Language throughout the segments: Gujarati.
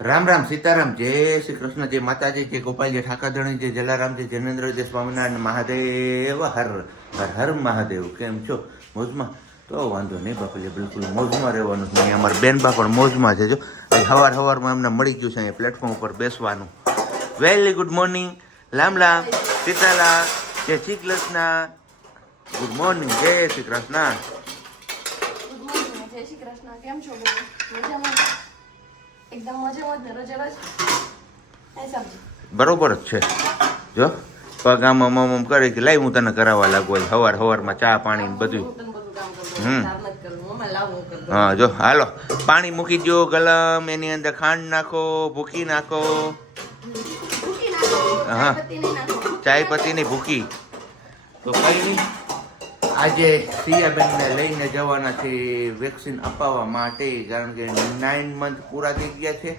રામ રામ સીતારામ જય શ્રી કૃષ્ણ જય માતાજી જય ગોપાલજી ઠાકાધણી જય જલારામજી જૈનેન્દ્ર જય સ્વામિનારાયણ મહાદેવ હર હર હર મહાદેવ. કેમ છો? મોજમાં? તો વાંધો નહીં બાપા, બિલકુલ મોજમાં રહેવાનું છે. અહીંયા અમારા બેનબા પણ મોજમાં છે. જો સવારમાં એમને મળી ગયું છે અહીંયા પ્લેટફોર્મ ઉપર બેસવાનું. વેરી ગુડ મોર્નિંગ, લામ લામ, સીતારામ, જય શ્રી કૃષ્ણ. ગુડ મોર્નિંગ, જય શ્રી કૃષ્ણ. જય શ્રી કૃષ્ણ. કેમ છો? મજામાં? એકદમ મજામાં જ ને? રજા બરોબર જ છે. જો પગ આમ કરે કે લાઈ હું તને કરાવવા લાગુ. સવારમાં ચા પાણી બધું. હા જો હાલો, પાણી મૂકી દો ગલમ, એની અંદર ખાંડ નાખો, ભૂકી નાખો. હા, ચાય પત્તી ની ભૂકી. તો કઈ નહીં, આજે સિયાબેનને લઈને જવાના છે વેક્સિન અપાવવા માટે, કારણ કે 9 મંથ પૂરા થઈ ગયા છે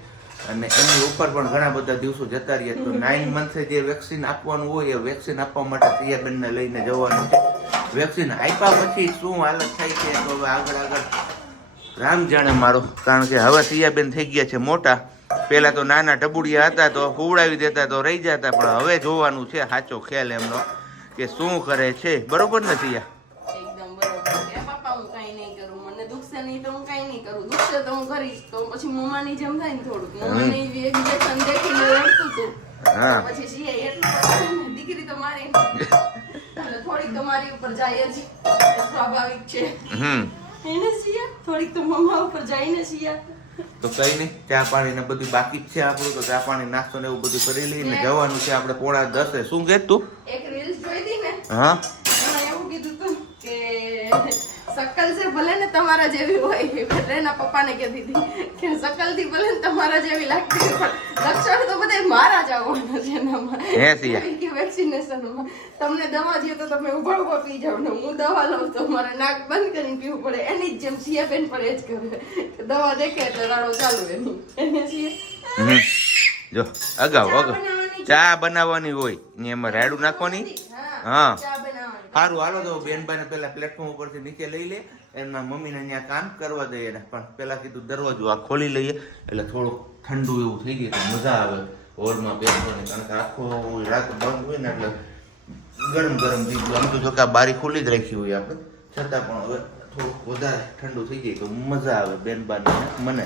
અને એની ઉપર પણ ઘણા બધા દિવસો જતા રહ્યા. તો 9 મંથે જે વેક્સિન આપવાનું હોય એ વેક્સિન આપવા માટે સિયાબેનને લઈને જવાનું છે. વેક્સિન આપ્યા પછી શું હાલત થાય છે તો હવે આગળ રામ જાણે મારો, કારણ કે હવે સિયાબેન થઈ ગયા છે મોટા. પહેલા તો નાના ટબુડિયા હતા તો હુવડાવી દેતા તો રહી જતા, પણ હવે જોવાનું છે સાચો ખ્યાલ એમનો કે શું કરે છે. બરોબર ને સિયા? એકદમ બરોબર છે પપ્પા. હું કઈ નહીં કરું, મને દુખશે નહીં તો હું કઈ નહીં કરું. દુખશે તો હું કરીશ. તો પછી મમ્માની જેમ થાય ને થોડુંક. મમ્માની ઇન્જેક્શન દેખીને રડતું હતું. હા, પછી સિયા એટલું દીકરી તો મારી એટલે થોડીક તમારી ઉપર જાય જ, સ્વાભાવિક છે. એને સિયા થોડીક તો મમ્મા ઉપર જાય ને સિયા. તો કઈ નહીં, ચા પાણી ને બધું બાકી જ છે આપણું. તો ચા પાણી નાસ્તો ને એવું બધું કરી લઈને જવાનું છે આપણે 9:30. શું કે તું? એક રીલ્સ જોઈ હતી ને, હા, એમાં એવું કીધું તું કે શકલ છે ભલે ને તમારા જેવી હોય, એટલે એના પપ્પાને કહેતી હતી કે શકલ થી ભલે ને તમારા જેવી લાગતી હોય, પણ લક્ષણ તો બધા મારા જ આવવાના છે એનામાં. હે સિયા? કે વેક્સિનેશનમાં તમને દવા જોઈએ તો તમે ઉભા ઉભા પી જાવ ને, હું દવા લઉં તો મારે નાક બંધ કરીને પીવું પડે. એની જ જેમ સિયાબેન પર એ જ કરે કે દવા દેખે એટલે રાડો ચાલુ એની. એને સિયા જો અગાઉ ચા બનાવવાની હોય ને એમાં રાયડું નાખવાની. હા, ચા બનાવવાની. સારું હાલો તો બેનબાને પેલા પ્લેટફોર્મ ઉપરથી નીચે લઈ લે, એમના મમ્મીને ત્યાં કામ કરવા દઈએ ને. પણ પેલા કીધું દરવાજો આ ખોલી લઈએ એટલે થોડુંક ઠંડુ એવું થઈ ગયું તો મજા આવે હોલમાં બેસવાની, કારણ કે આખો રાત બંધ હોય ને એટલે ગરમ ગરમ થઈ ગયું. આમ તો જો કે આ બારી ખુલ્લી જ રાખી હોય આપણે, છતાં પણ હવે થોડુંક વધારે ઠંડુ થઈ જાય તો મજા આવે બેનબાને મને.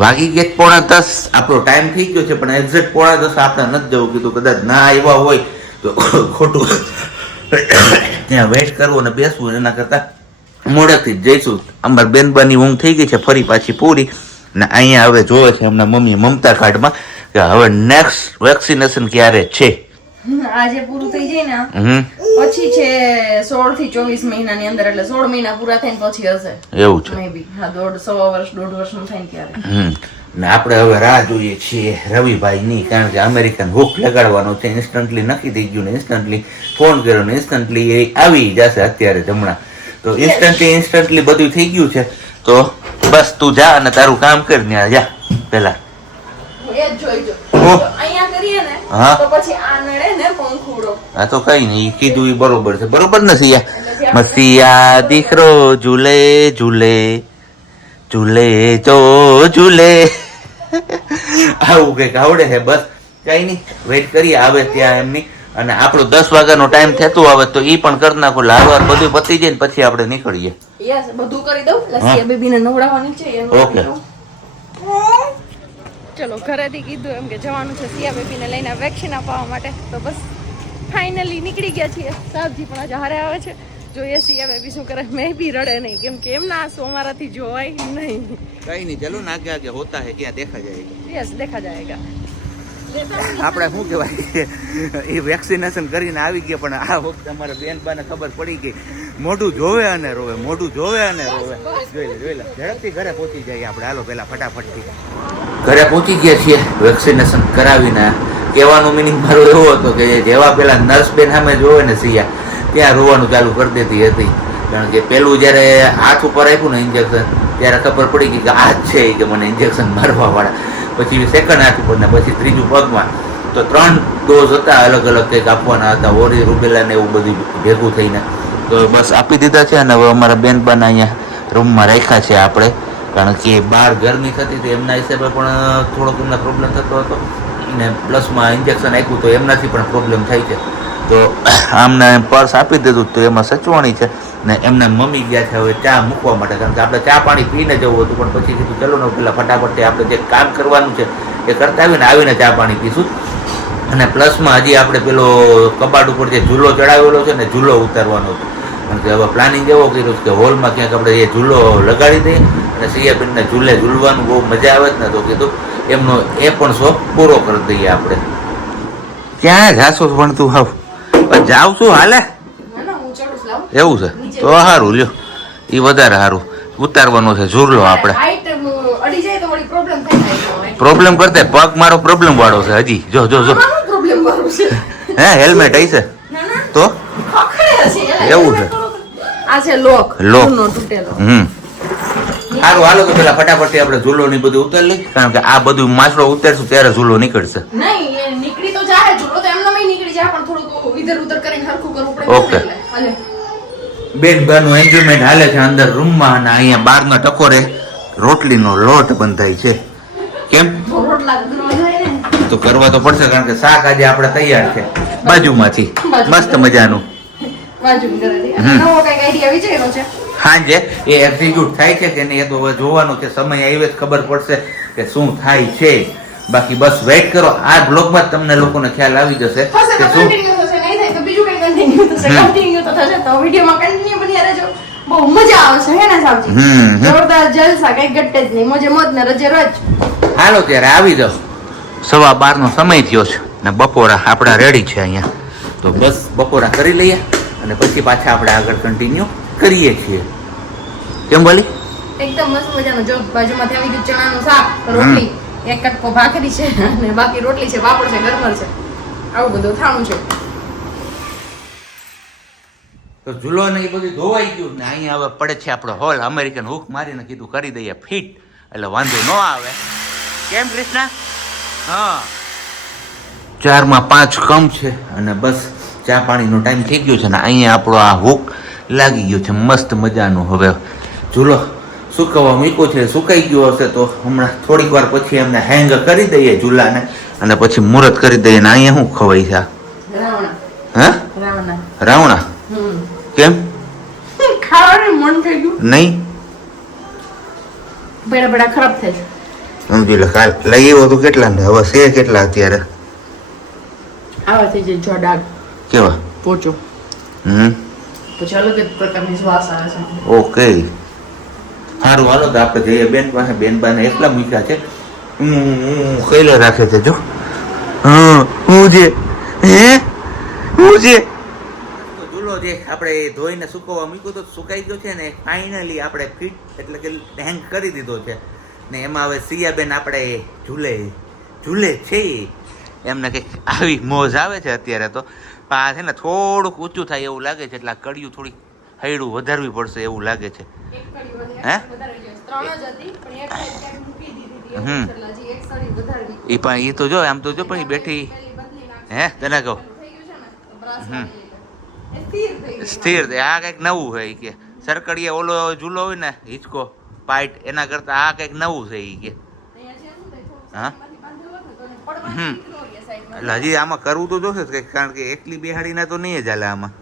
વાગી ગયા 9:30, આપણો ટાઈમ થઈ ગયો છે, પણ એક્ઝેક્ટ 9:30 આપણે નથી જવું કીધું. કદાચ ના આવ્યા હોય તો ખોટું ત્યાં વેઇટ કરવું અને બેસવું, એના કરતા મોડેથી જ જઈશું. અમારા બેનબાની ઊંઘ થઈ ગઈ છે ફરી પાછી પૂરી, ને અહીંયા હવે જોવે છે એમના મમ્મી મમતા કાર્ડમાં કે હવે નેક્સ્ટ વેક્સિનેશન ક્યારે છે. આજે પૂરું થઈ જાય ને પછી છે 16 થી 24 મહિનાની અંદર, એટલે 16 મહિના પૂરા થઈને પછી હશે એવું છે. મે બી હા, 1.5 વર્ષનું થાય ને ત્યારે. ને આપણે હવે રાહ જોઈએ છીએ રવિભાઈની, કારણ કે અમેરિકન હુક લગાડવાનો છે. ઇન્સ્ટન્ટલી નક્કી થઈ ગયું ને ઇન્સ્ટન્ટલી ફોન કર્યો ને ઇન્સ્ટન્ટલી એ આવી જશે અત્યારે જમણા. તો ઇન્સ્ટન્ટલી બધું થઈ ગયું છે. તો બસ તું જા અને તારું કામ કર ને જા પેલા. એ જ જોઈજો. અહીંયા કરીએ ને તો પછી આ નડે ને પંખુડો. હા તો કઈ નહીં, કીધું એ બરોબર છે. બરોબર ને સિયા? મસિયા દીકરો ઝૂલે ઝૂલે ઝૂલે તો ઝૂલે. આવું કઈક આવડે છે. બસ કઈ નહીં, વેઇટ કરીએ આવે ત્યાં એમની. અને આપણો 10 વાગ્યાનો ટાઈમ થતું આવે તો ઈ પણ કરી નાખો. લાડવાર બધું પતી જાય ને પછી આપણે નીકળીએ. યસ, બધું કરી દઉં. લસિયા બેબીને નવડાવવાની છે એનું. ઓકે ચલો, ઘરેથી કીધું એમ કે જવાનું છે સિયા બેબીને લઈને વેક્સિન અપાવવા માટે. તો બસ ફાઇનલી નીકળી ગયા છીએ. સાહેબજી પણ આજે હારે આવે છે. જોઈએ સિયા બેબી શું કરે. મેં બી રડે નહીં, કેમ કે એમના આંસુ અમારાથી જોવાય નહીં. કઈ નહીં, ચલો ના આગે આગે હોતા હે ક્યાં દેખા જાયગા. યસ, દેખા જાયગા. આપણે શું કહેવાય એ વેક્સિનેશન કરીને આવી ગયા, પણ આ વખતે અમારે બેનબાને ખબર પડી ગઈ મોઢું જોવે અને રોવે, મોઢું જોવે અને રોવે. જોઈ લે ઝડપથી ઘરે પહોંચી જાય આપણે. હાલો પેલા ફટાફટથી ઘરે પહોંચી ગયા છીએ વેક્સિનેશન કરાવીને. કહેવાનો મિનિંગ મારો એવો હતો કે જેવા પેલા નર્સ બેન સામે જોવે ને સિયા, ત્યાં રોવાનું ચાલુ કરી દેતી હતી. કારણ કે પેલું જ્યારે હાથ ઉપર આપ્યું ને ઇન્જેક્શન, ત્યારે ખબર પડી ગઈ કે આ જ છે કે મને ઇન્જેક્શન મારવા વાળા. પછી સેકન્ડ હાથ ઉપર ને પછી ત્રીજું પગમાં. તો 3 ડોઝ હતા, અલગ અલગ કંઈક આપવાના હતા, ઓરી રૂબેલા ને એવું બધું ભેગું થઈને. તો બસ આપી દીધા છે અને હવે અમારા બેનબાના અહીંયા રૂમમાં રાખ્યા છે આપણે. કારણ કે બહાર ગરમી થતી હતી એમના હિસાબે પણ થોડોક એમને પ્રોબ્લેમ થતો હતો અને પ્લસમાં ઇન્જેક્શન આપ્યું તો એમનાથી પણ પ્રોબ્લેમ થાય છે. તો આમને પર્સ આપી દીધું તો એમાં સચવાણી છે ને એમના મમ્મી ગયા છે હવે ચા મૂકવા માટે, કારણ કે આપણે ચા પાણી પીને જવું હતું પણ પછી કીધું ચલો ને પેલા ફટાફટ આપણે જે કામ કરવાનું છે એ કરતા આવીને ચા પાણી પીશું. અને પ્લસમાં હજી આપણે પેલો કબાટ ઉપર જે ઝૂલો ચડાવેલો છે ને ઝૂલો ઉતારવાનો હતો, કારણ કે હવે પ્લાનિંગ એવો કર્યું છે કે હોલમાં ક્યાંક આપણે એ ઝૂલો લગાડી દઈએ અને સિયાબેનને ઝૂલવાનું બહુ મજા આવે જ ને, તો કીધું એમનો એ પણ શોખ પૂરો કરી દઈએ આપણે. ક્યાં જાશો પણ તું હાવ જાવ છું હાલે એવું છે તો સારું લ્યો, એ વધારે સારું ઉતારવાનો છે ઝૂલો આપણે. પ્રોબ્લેમ કરતા પગ મારો પ્રોબ્લેમ વાળો છે હજી. જો જો જો હે હેલ્મેટ આવી છે તો એવું છે આ છે લોક તૂટેલો. સારું હાલો તો પેલા ફટાફટથી આપણે ઝૂલો ની બધું ઉતારી લઈ, કારણ કે આ બધું માછડો ઉતારશું ત્યારે ઝૂલો નીકળશે. નહીં નીકળી તો જાય ઝૂલો તો એમનો નીકળી જાય પણ થોડુંક ઇધર ઉધર કરીને હરખું કરવું પડે. ઓકે બેન બાનું એન્જોયમેન્ટ હાલે છે અંદર રૂમમાં અને અહીંયા બહારના ટકોરે રોટલીનો લોટ બંધાય છે. કેમ તો કરવા તો પડશે, કારણ કે શાક આજે આપણે તૈયાર છે બાજુમાંથી મસ્ત મજાનું. સાંજે એ એક્ઝિક્યુટ થાય છે કે નહીં એ તો હવે જોવાનું છે, સમય આવે જ ખબર પડશે કે શું થાય છે. બાકી બસ વેઇટ કરો, આ બ્લોગમાં જ તમને લોકોને ખ્યાલ આવી જશે કે શું બહુ મજા આવશે હે ને સાબજી? જોરદાર જલસા, કઈ ગટ્ટે જ નહીં, મોજે મોજ ને રજે રોજ. હાલો ત્યારે આવી જાઓ, 12:15 નો સમય થયો છે ને બપોરા આપણા રેડી છે અહીંયા, તો બસ બપોરા કરી લઈએ અને પછી પાછા આપણે આગળ કન્ટિન્યુ કરીએ છીએ. કેમ બોલી? એકદમ મસ્ત મજાનું. જો બાજુમાંથી આવી ગયું ચણાનું શાક, રોટલી, એક કટકો ભાખરી છે અને બાકી રોટલી છે, પાપડ છે, ગરમર છે, આવું બધું થાણું છે. તો ઝૂલો ને એ બધું ધોવાઈ ગયું ને અહીંયા હવે પડે છે આપણો હોલ. અમેરિકન હુક મારીને કીધું કરી દઈએ ફિટ, એટલે વાંધો ન આવે. કેમ કૃષ્ણા? હા 4:05 કમ છે અને બસ ચા પાણીનો ટાઈમ થઈ ગયો છે ને અહીંયા આપણો આ હુક લાગી ગયો છે મસ્ત મજાનો. હવે ઝૂલો સુકવવા મૂક્યો છે, સુકાઈ ગયો હશે તો હમણાં થોડીક વાર પછી એમને હેંગ કરી દઈએ ઝૂલાને અને પછી મુહૂર્ત કરી દઈએ. ને અહીંયા શું ખવાય છે? હા રાવણા. કેમ ખાવાનું મન થઈ ગયું નહીં? બેડા બેડા ખરાબ થાય છે. સમજી લે, કાલ લઈ આવ્યો તો કેટલા ને હવે છે કેટલા અત્યારે? આવા થઈ જાય જોડાગ કેવા પોચો. પછી અલગ જ પ્રકારની શ્વાસ આવે છે. ઓકે સારું હાલો તો આપણે જઈએ બેન પાસે. બેન બાને એટલા મૂક્યા છે કઈલે રાખે છે. જો હું જે હું જે ઝૂલો જે આપણે ધોઈને સુકવવા મૂક્યો તો સુકાઈ ગયો છે ને ફાઇનલી આપણે ફિટ એટલે કે હેંગ કરી દીધો છે ને એમાં હવે સિયાબેન આપણે ઝૂલે છે. એમને કંઈક આવી મોજ આવે છે અત્યારે તો. આ છે ને થોડુંક ઊંચું થાય એવું લાગે છે એટલે આ કડિયું થોડીક હૈડું વધારવી પડશે એવું લાગે છે. હે એ પણ એ તો જો આમ તો જો પણ એ બેઠી હે તને કહું સ્થિર આ કંઈક નવું છે. કે સરકડીએ ઓલો ઝૂલો હોય ને હિંચકો પાઇટ એના કરતા આ કંઈક નવું છે એ કે. હા એટલે હજી આમાં કરવું તો જોશે કંઈક, કારણ કે એકલી બેહાડીને તો નહીં જ હાલે આમાં.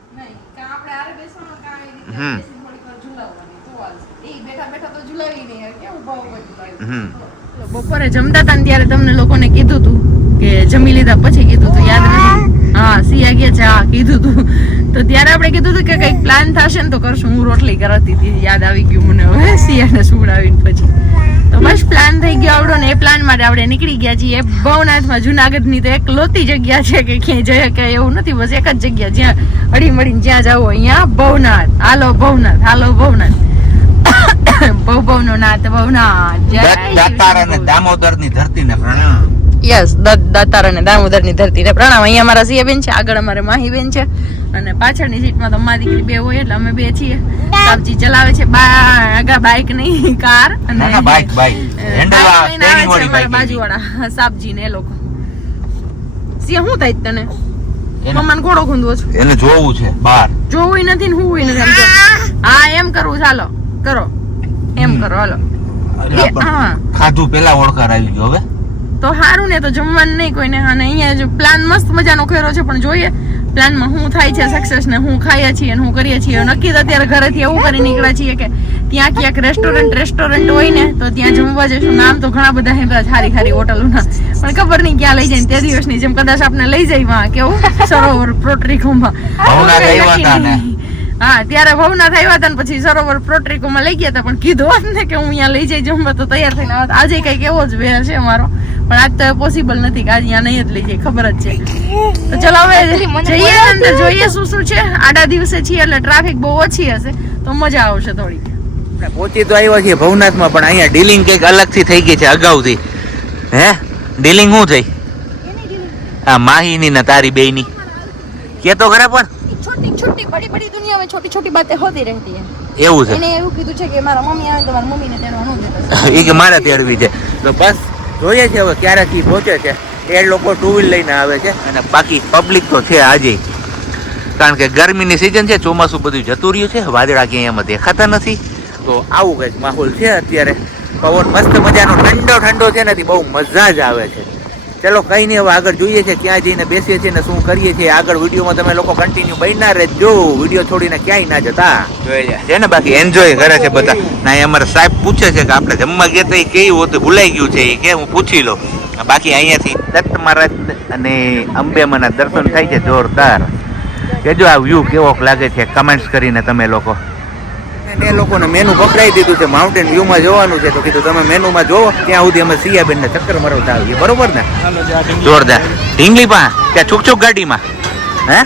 બપોરે જમતા હતા ને ત્યારે તમને લોકોને કીધું તું કે જમી લીધા પછી કીધું તું, યાદ નથી? હા સિયા ગયા ચા કીધું તું તો ત્યારે આપણે કીધું તું કે કઈક પ્લાન થશે ને તો કરશું. હું રોટલી કરતી હતી, યાદ આવી ગયું મને હવે સિયાને સુવડાવીને પછી. તો બસ પ્લાન થઈ ગયો આવડો ને એ પ્લાન માટે આપણે નીકળી ગયા છીએ ભવનાથમાં. જુનાગઢની તો એક લોતી જગ્યા છે કે ક્યાંય જઈએ કે એવું નથી, બસ એક જ જગ્યા જ્યાં અડી મળીને જ્યાં જવું અહીંયા ભવનાથ. હાલો ભવનાથ, હાલો ભવનાથ. ભવનો નાથ ભવનાથ. દાતાર અને દામોદરની ધરતીને પ્રણામ. યસ દાતાર અને દામોદરની ધરતીને પ્રણામ. અહીંયા અમારા સિયાબેન છે, આગળ અમારે માહીબેન છે અને પાછળની સીટમાં તો અમારી દીકરી બે હોય એટલે અમે બે છીએ. સાબજી ચલાવે છે આગા બાઇક નહીં કાર અને બાઇક બાજુવાળા સાબજી ને એ લોકો. સિયા શું થાય તને? મમ્માને ઘોડો ખૂંદવો છે, એને જોવું છે બહાર. જોવું નથી ને હું નથી. હા એમ કરવું, ચાલો કરો એમ કરો. હાલો હા ખાધું પેલા ઓળખાર આવી ગયો હવે તો સારું ને, તો જમવાનું નહીં કોઈને. અને અહીંયા જો પ્લાન મસ્ત મજાનો કર્યો છે, પણ જોઈએ પ્લાનમાં શું થાય છે સક્સેસ ને શું ખાઈએ છીએ ને શું કરીએ છીએ. નક્કી તો અત્યારે ઘરેથી એવું કરી નીકળ્યા છીએ કે ત્યાં ક્યાંક રેસ્ટોરન્ટ હોય ને તો ત્યાં જમવા જઈશું. નામ તો ઘણા બધા હે સારી સારી હોટલોના, પણ ખબર નહીં ક્યાં લઈ જાય ને. તે દિવસની જેમ કદાચ આપણે લઈ જાય માં કેવું સરોવર પ્રોટ્રિકોમાં. હા ત્યારે ભવનાથ આવ્યા હતા ને પછી સરોવર પ્રોટ્રિકોમાં લઈ ગયા હતા, પણ કીધું ને કે હું અહીંયા લઈ જઈ જમવા તો તૈયાર થઈને આવ્યા. આજે કઈક એવો જ વેર છે અમારો, પણ આજ તો પોસિબલ નથી કે આજે અહીંયા નહીં જ લઈ જાય, ખબર જ છે. તો ચલો હવે જઈએ અંદર, જોઈએ શું શું છે. આડા દિવસે છીએ એટલે ટ્રાફિક બહુ ઓછી હશે તો મજા આવશે થોડી. પહોંચી તો આવ્યા છીએ ભવનાથમાં, પણ અહીંયા ડીલિંગ કંઈક અલગથી થઈ ગઈ છે અગાઉથી. હે ડીલિંગ શું થઈ? હા માહીની ને તારી બેયની કે તો ખરા, પણ छोटी छोटी बड़ी बड़ी दुनिया में छोटी छोटी बातें होती रहती है. એવું છે. એને એવું કીધું છે કે મારા મમ્મી આવે તો મારા મમ્મીને તેડવા ન દેતા. એ કે મારે તેડવી છે. તો બસ જોઈએ છે હવે ક્યારેથી પહોંચે છે. એ લોકો ટુ વ્હીલ લઈને આવે છે અને બાકી પબ્લિક તો છે આજે, કારણ કે ગરમીની સિઝન છે, ચોમાસું બધું જતું રહ્યું છે, વાદળા ક્યાંય એમાં દેખાતા નથી. તો આવું કંઈક માહોલ છે અત્યારે. પવન મસ્ત મજાનો ઠંડો ઠંડો છે નથી, બહુ મજા જ આવે છે. ચલો કઈ નહીં, હવે આગળ જોઈએ છે ક્યાં જઈને બેસીએ છીએ ને શું કરીએ છીએ. આગળ વિડીયોમાં તમે લોકો કન્ટિન્યુ બન્યા રહેજો, વિડીયો છોડીને ક્યાંય ના જતા છે ને. બાકી એન્જોય કરે છે બધા. ના અમારે સાહેબ પૂછે છે કે આપણે જમવા ગયા તો એ કેવું હતું, ભૂલાઈ ગયું છે એ કે હું પૂછી લો. બાકી અહીંયાથી દત્ત મહારાજ અને અંબેમાના દર્શન થાય છે જોરદાર. કેજો આ વ્યૂ કેવો લાગે છે કમેન્ટ્સ કરીને તમે લોકો. એ લોકોને મેનુ પકડાઈ દીધું છે, માઉન્ટેન વ્યૂમાં જોવાનું છે, તો કીધું તમે મેનુમાં જોવો, ત્યાં સુધી અમે સિયાબેન ને ચક્કર મરવતા આવીએ. બરોબર ને? જોરદાર. ઢીંગલી પા કે છુક છુક ગાડીમાં? હે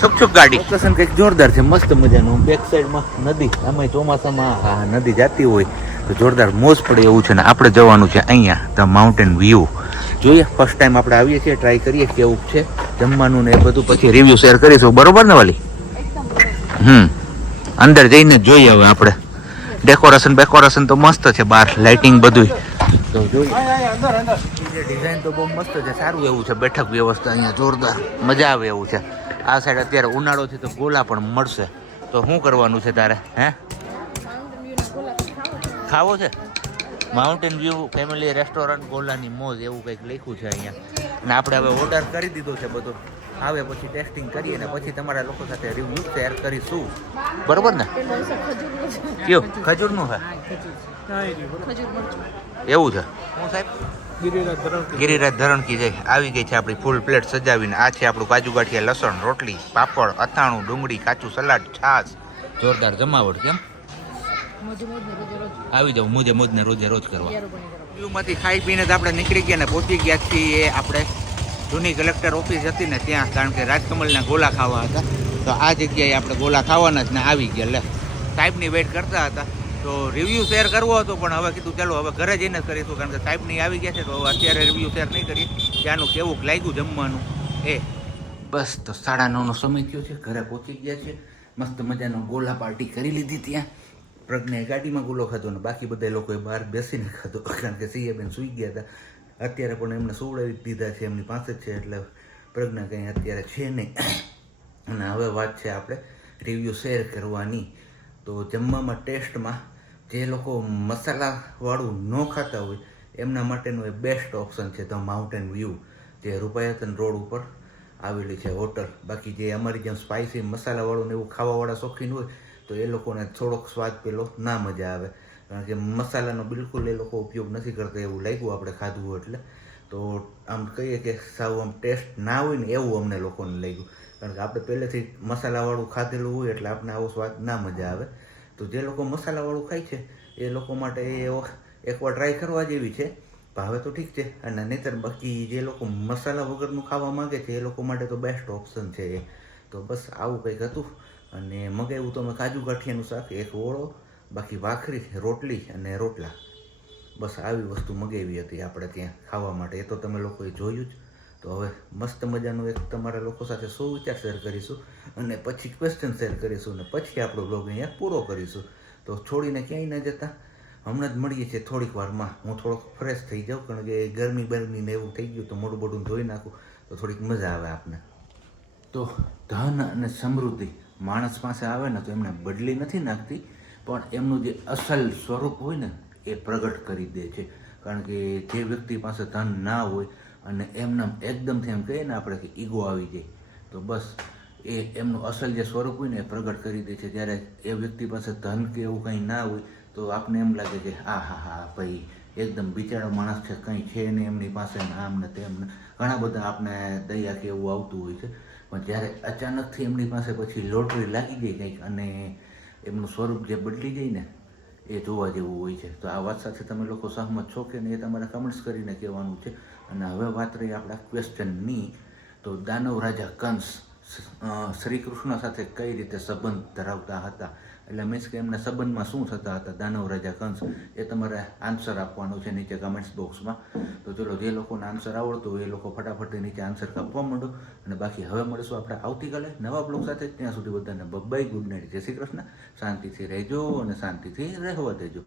છુક છુક ગાડી લોકેશન કંઈક જોરદાર છે, મસ્ત મજાનું. બેક સાઈડમાં નદી, આમાં ચોમાસામાં આ નદી જાતી હોય તો જોરદાર મોજ પડે એવું છે. ને આપણે જવાનું છે અહીંયા ધ માઉન્ટેન વ્યૂ. જોઈએ ફર્સ્ટ ટાઈમ આપણે આવીએ છીએ, ટ્રાય કરીએ કેવું છે જમવાનું ને એ બધું, પછી રિવ્યુ શેર કરીશું. બરોબર ને વાલી? અંદર જઈને જોઈએ હવે આપણે. ડેકોરેશન તો મસ્ત છે, બહાર લાઇટિંગ બધું તો જોઈએ. ડિઝાઇન તો બહુ મસ્ત છે, સારું એવું છે. બેઠક વ્યવસ્થા અહીંયા જોરદાર, મજા આવે એવું છે. આ સાઈડ અત્યારે ઉનાળો છે તો ગોલા પણ મળશે. તો શું કરવાનું છે તારે? હે ખાવો છે? માઉન્ટેન વ્યૂ ફેમિલી રેસ્ટોરન્ટ ગોલાની મોજ એવું કંઈક લખ્યું છે અહીંયા. અને આપણે હવે ઓર્ડર કરી દીધો છે બધું. આવે પછી ટેસ્ટિંગ કરીએ ને પછી તમારા લોકો સાથે રિવ્યુ શેર કરીશું. બરોબર ને? કયું ખજૂરનું છે? એવું છે. હું સાહેબ ગિરિરાજ ધરણકી જઈ આવી ગઈ છે આપણી ફૂલ પ્લેટ સજાવીને. આ છે આપણું કાજુ ગાંઠિયા, લસણ, રોટલી, પાપડ, અથાણું, ડુંગળી, કાચું સલાડ, છાશ, જોરદાર જમાવટ. કેમ આવી જાવ મોજે મોજ ને રોજે રોજ કરવા. વ્યૂમાંથી ખાઈ પીને તો આપણે નીકળી ગયા ને પહોંચી ગયા છીએ આપણે જૂની કલેક્ટર ઓફિસ હતી ને ત્યાં, કારણ કે રાજકમલના ગોલા ખાવા હતા. તો આ જગ્યાએ આપણે ગોલા ખાવાના જ ને આવી ગયા. લે સાહેબની વેઇટ કરતા હતા તો રિવ્યૂ શેર કરવો હતો, પણ હવે કીધું ચાલો હવે ઘરે જઈને જ કરીશું, કારણ કે સાહેબની આવી ગયા છે. તો અત્યારે રિવ્યૂ શેર નહીં કરીએ. ત્યાંનું કેવું લાગ્યું જમવાનું એ. બસ તો 9:30નો સમય થયો છે, ઘરે પહોંચી ગયા છે. મસ્ત મજાનો ગોલા પાર્ટી કરી લીધી ત્યાં. પ્રજ્ઞાએ ગાડીમાં ગોલો ખાધો ને બાકી બધા લોકોએ બહાર બેસીને ખાધો, કારણ કે સિયાબેન સૂઈ ગયા હતા. અત્યારે પણ એમને સુવડાવી દીધા છે, એમની પાસે જ છે, એટલે પ્રજ્ઞા કંઈ અત્યારે છે નહીં. અને હવે વાત છે આપણે રિવ્યૂ શેર કરવાની. તો જમવામાં ટેસ્ટમાં જે લોકો મસાલાવાળું ન ખાતા હોય એમના માટેનું એ બેસ્ટ ઓપ્શન છે ધ માઉન્ટેન વ્યૂ, જે રૂપાયતન રોડ ઉપર આવેલી છે હોટલ. બાકી જે અમારી જેમ સ્પાઇસી મસાલાવાળું ને એવું ખાવાવાળા શોખીન હોય તો એ લોકોને થોડોક સ્વાદ પેલો ના મજા આવે, કારણ કે મસાલાનો બિલકુલ એ લોકો ઉપયોગ નથી કરતા એવું લાગ્યું આપણે ખાધું એટલે. તો આમ કહીએ કે સાવ આમ ટેસ્ટ ના હોય ને એવું અમને લોકોને લાગ્યું, કારણ કે આપણે પહેલેથી મસાલાવાળું ખાધેલું હોય એટલે આપણે આવો સ્વાદ ના મજા આવે. તો જે લોકો મસાલાવાળું ખાય છે એ લોકો માટે એ એકવાર ટ્રાય કરવા જેવી છે. ભાવે તો ઠીક છે, અને નહીંતર બાકી જે લોકો મસાલા વગરનું ખાવા માંગે છે એ લોકો માટે તો બેસ્ટ ઓપ્શન છે એ. તો બસ આવું કંઈક હતું. અને મગાવ્યું તો અમે કાજુ ગાંઠિયાનું શાક, એક ઓળો, બાકી ભાખરી, રોટલી અને રોટલા. બસ આવી વસ્તુ મગાવી હતી આપણે ત્યાં ખાવા માટે. એ તો તમે લોકોએ જોયું જ. તો હવે મસ્ત મજાનું એક તમારા લોકો સાથે સુવિચાર શેર કરીશું અને પછી ક્વેશ્ચન શેર કરીશું અને પછી આપણો બ્લોગ અહીંયા પૂરો કરીશું. તો છોડીને ક્યાંય ન જતા, હમણાં જ મળીએ છીએ થોડીક વારમાં. હું થોડોક ફ્રેશ થઈ જાઉં, કારણ કે ગરમી બરમીને એવું થઈ ગયું તો મોઢું બોડું ધોઈ નાખું તો થોડીક મજા આવે આપને. તો ધન અને સમૃદ્ધિ માણસ પાસે આવે ને તો એમને બદલી નથી નાખતી, પણ એમનું જે અસલ સ્વરૂપ હોય ને એ પ્રગટ કરી દે છે. કારણ કે જે વ્યક્તિ પાસે ધન ના હોય અને એમના એકદમથી એમ કહીએ ને આપણે કે ઈગો આવી જાય, તો બસ એ એમનું અસલ જે સ્વરૂપ હોય ને એ પ્રગટ કરી દે છે. જ્યારે એ વ્યક્તિ પાસે ધન કે એવું કંઈ ના હોય તો આપને એમ લાગે કે હા ભાઈ એકદમ બિચારો માણસ છે, કંઈ છે નહીં એમની પાસે, ને આમ ને તેમ ને ઘણા બધા આપને દયા કે એવું આવતું હોય છે. પણ જ્યારે અચાનકથી એમની પાસે પછી લોટરી લાગી જાય કંઈક અને એમનું સ્વરૂપ જે બદલી જાય ને એ જોવા જેવું હોય છે. તો આ વાત સાથે તમે લોકો સહમત છો કે નહીં એ તમારે કમેન્ટ્સ કરીને કહેવાનું છે. અને હવે વાત રહી આપણા ક્વેશ્ચનની, તો દાનવ રાજા કંસ શ્રી કૃષ્ણ સાથે કઈ રીતે સંબંધ ધરાવતા હતા, એટલે મીન્સ કે એમના સંબંધમાં શું થતા હતા દાનવ રાજા કંસ, એ તમારે આન્સર આપવાનો છે નીચે કમેન્ટ્સ બોક્સમાં. તો ચલો જે લોકોને આન્સર આવડતું હોય એ લોકો ફટાફટ નીચે આન્સર આપવા માંડો. અને બાકી હવે મળીશું આપણે આવતીકાલે નવા બ્લોગ સાથે. ત્યાં સુધી બધાને બાય, ગુડ નાઇટ, જય શ્રી કૃષ્ણ. શાંતિથી રહેજો અને શાંતિથી રહેવા દેજો.